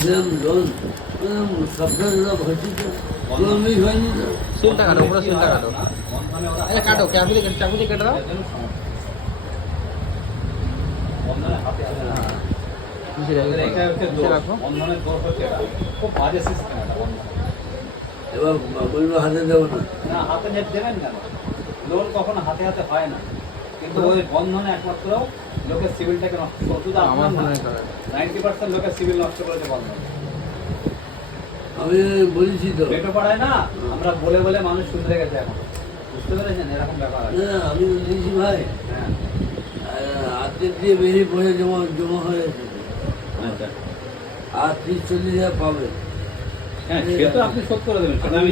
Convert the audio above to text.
দিয়েছিলাম লোন, সবটাই ভর্তি তো লোনই হয়নি তো। সিলটা কাটো, পুরো সিলটা কাটো। আচ্ছা কাটো, চাকু দিয়ে কেটে দাও। রাখো। এবার বললো হাতে দেবো না। না হাতে নেট দেবেন কেন? লোন কখনো হাতে হাতে হয় না, কিন্তু ওই বন্ধনে একমাত্র লোকের সিভিলটাকে নষ্ট করে, শুধু আমার আপনার মনে না, হয় 90% লোকের সিভিল নষ্ট করেছে বন্ধন। আমি বলেছি তো। পেটো পাড়ায় না, আমরা বলে বলে মানুষ শুনতে গেছে এখন, বুঝতে পেরেছেন এরকম ব্যাপার আছে। না আমি দিয়েছি ভাই, হ্যাঁ হাতের দিয়ে বেরিয়ে পড়ে জমা হয়ে গেছে। আচ্ছা, আর 30-40 হাজার পাবে। হ্যাঁ সে তো আপনি শোধ করে দেবেন, সেটা আমি